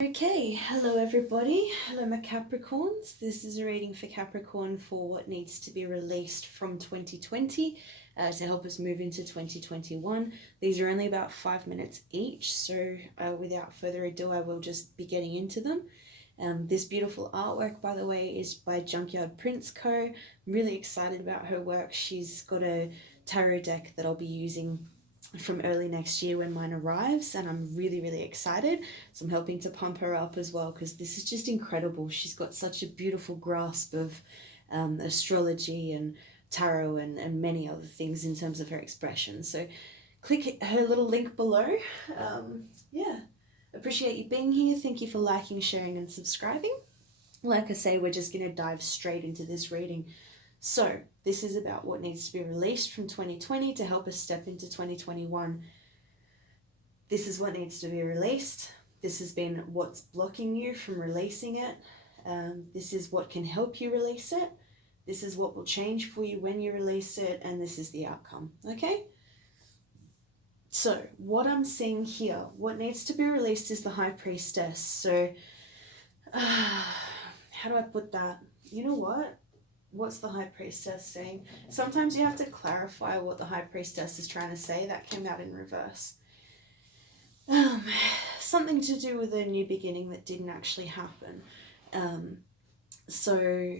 Okay, hello everybody. Hello my Capricorns. This is a reading for Capricorn for what needs to be released from 2020 to help us move into 2021. These are only about 5 minutes each, so without further ado, I will just be getting into them. This beautiful artwork, by the way, is by Junkyard Prince Co. I'm really excited about her work. She's got a tarot deck that I'll be using from early next year when mine arrives, and I'm really excited. So I'm helping to pump her up as well because this is just incredible. She's got such a beautiful grasp of astrology and tarot and many other things in terms of her expression. So click her little link below. Yeah, appreciate you being here. Thank you for liking, sharing, and subscribing. Like I say, we're just going to dive straight into this reading. So this is about what needs to be released from 2020 to help us step into 2021. This is what needs to be released. This has been what's blocking you from releasing it. This is what can help you release it. This is what will change for you when you release it, and this is the outcome, okay? So what I'm seeing here, what needs to be released is the High Priestess. So how do I put that? You know what? What's the High Priestess saying? Sometimes you have to clarify what the High Priestess is trying to say. That came out in reverse. Something to do with a new beginning that didn't actually happen. So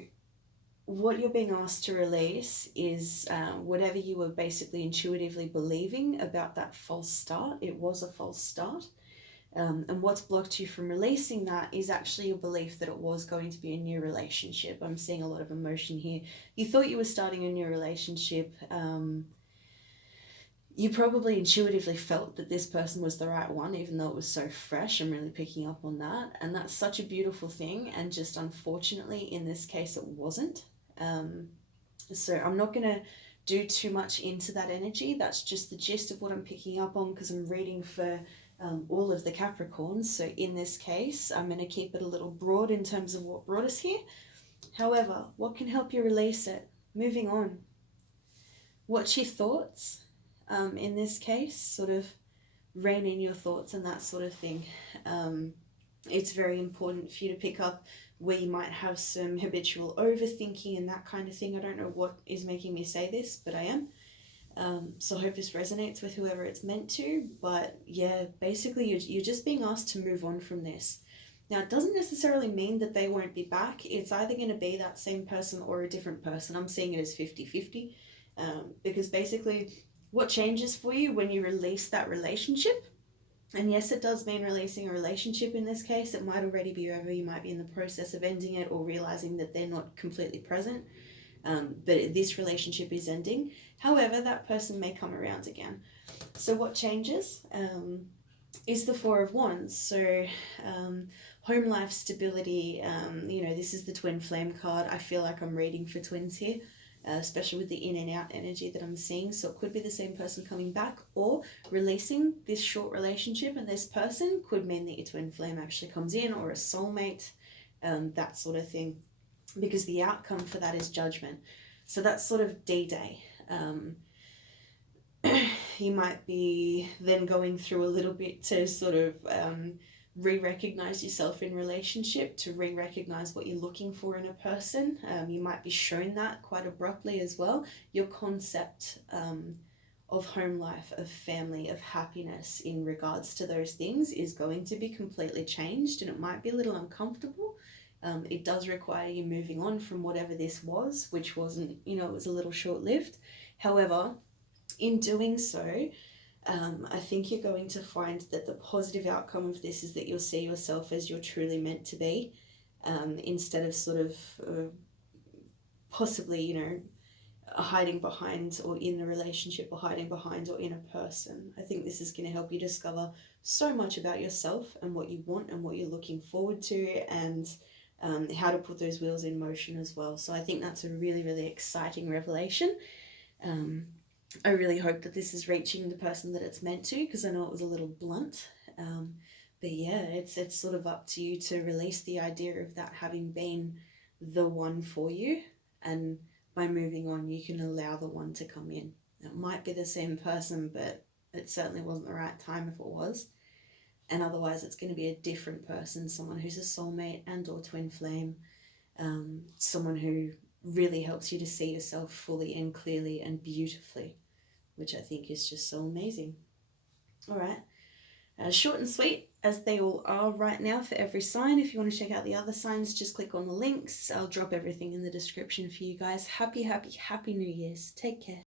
what you're being asked to release is whatever you were basically intuitively believing about that false start. It was a false start. And what's blocked you from releasing that is actually your belief that it was going to be a new relationship. I'm seeing a lot of emotion here. You thought you were starting a new relationship. You probably intuitively felt that this person was the right one, even though it was so fresh. I'm really picking up on that. And that's such a beautiful thing. And just unfortunately, in this case, it wasn't. So I'm not going to do too much into that energy. That's just the gist of what I'm picking up on because I'm reading for all of the Capricorns. So in this case, I'm going to keep it a little broad in terms of what brought us here. However, what can help you release it? Moving on. What's your thoughts? In this case, sort of rein in your thoughts and that sort of thing. It's very important for you to pick up where you might have some habitual overthinking and that kind of thing. I don't know what is making me say this, but I am. So I hope this resonates with whoever it's meant to. But yeah, basically you're just being asked to move on from this. Now, it doesn't necessarily mean that they won't be back. It's either going to be that same person or a different person. I'm seeing it as 50-50 because basically what changes for you when you release that relationship, and yes, it does mean releasing a relationship in this case. It might already be over. You might be in the process of ending it or realizing that they're not completely present. But this relationship is ending. However, that person may come around again. So what changes is the Four of Wands. So home life stability, this is the twin flame card. I feel like I'm reading for twins here. Especially with the in and out energy that I'm seeing. So it could be the same person coming back or releasing this short relationship, and this person could mean that your twin flame actually comes in or a soulmate, that sort of thing, because the outcome for that is judgment. So that's sort of D-Day. You might be then going through a little bit to sort of re-recognize yourself in relationship, to re-recognize what you're looking for in a person. You might be shown that quite abruptly as well. Your concept of home life, of family, of happiness in regards to those things is going to be completely changed, and it might be a little uncomfortable. It does require you moving on from whatever this was, which wasn't, it was a little short-lived. However, in doing so, I think you're going to find that the positive outcome of this is that you'll see yourself as you're truly meant to be, instead of sort of possibly, hiding behind or in the relationship or hiding behind or in a person. I think this is going to help you discover so much about yourself and what you want and what you're looking forward to, and how to put those wheels in motion as well. So I think that's a really exciting revelation. I really hope that this is reaching the person that it's meant to, because I know it was a little blunt. But yeah, it's sort of up to you to release the idea of that having been the one for you, and by moving on, you can allow the one to come in. It might be the same person, but it certainly wasn't the right time if it was. and otherwise it's going to be a different person, someone who's a soulmate and or twin flame, someone who really helps you to see yourself fully and clearly and beautifully, which I think is just so amazing. All right. Short and sweet, as they all are right now for every sign. If you want to check out the other signs, just click on the links. I'll drop everything in the description for you guys. Happy, happy, happy New Year's. Take care.